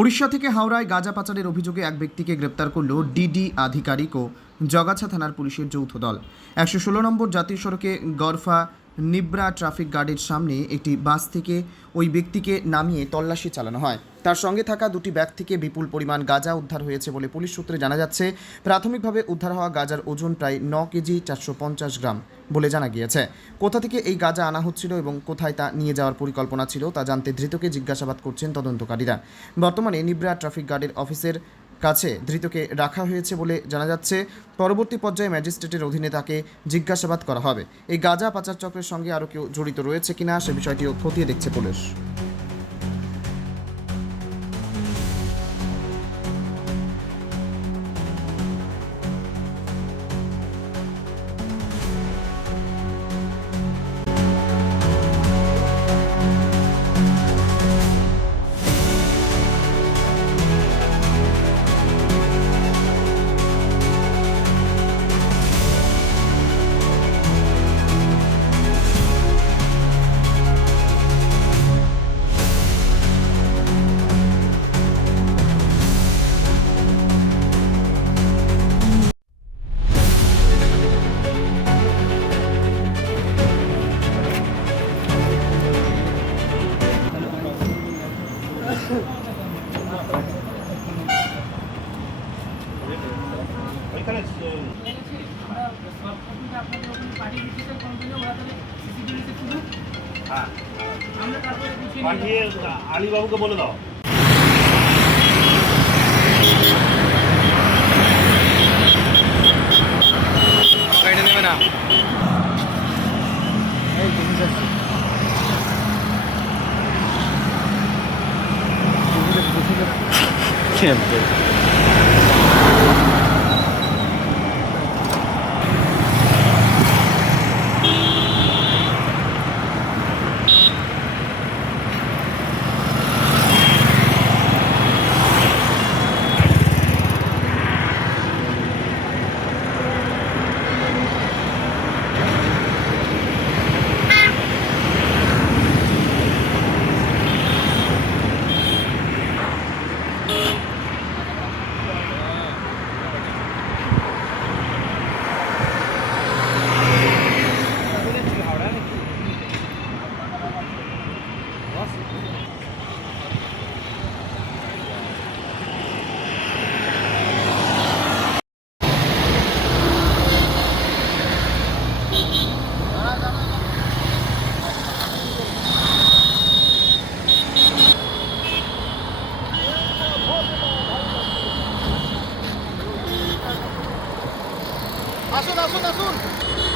উড়িষ্যা থেকে হাওড়ায় গাঁজা পাচারের অভিযোগে এক ব্যক্তিকে গ্রেপ্তার করল ডিডি আধিকারিক ও জগাছা থানার পুলিশের যৌথ দল। ১১৬ নম্বর জাতীয় সড়কে গরফা নিব্রা ট্রাফিক গার্ডের সামনে একটি বাস থেকে ওই ব্যক্তিকে নামিয়ে তল্লাশি চালানো হয়। তার সঙ্গে থাকা দুটি ব্যাগ থেকে বিপুল পরিমাণ গাঁজা উদ্ধার হয়েছে বলে পুলিশ সূত্রে জানা যাচ্ছে। প্রাথমিকভাবে উদ্ধার হওয়া গাঁজার ওজন প্রায় ৯ কেজি ৪৫০ গ্রাম বলে জানা গিয়েছে। কোথা থেকে এই গাঁজা আনা হচ্ছিল এবং কোথায় তা নিয়ে যাওয়ার পরিকল্পনা ছিল তা জানতে ধৃতকে জিজ্ঞাসাবাদ করছেন তদন্তকারীরা। বর্তমানে নিব্রা ট্রাফিক গার্ডের অফিসের কাছে ধৃতকে রাখা হয়েছে বলে জানা যাচ্ছে। পরবর্তী পর্যায়ে ম্যাজিস্ট্রেটের অধীনে তাকে জিজ্ঞাসাবাদ করা হবে। এই গাঁজা পাচার চক্রের সঙ্গে আরও কেউ জড়িত রয়েছে কিনা সে বিষয়টিও খতিয়ে দেখছে পুলিশ। পাঠিয়ে আলীবাবুকে বলে দাও। গাড়িটা নেবে না। আসুন আসুন আসুন।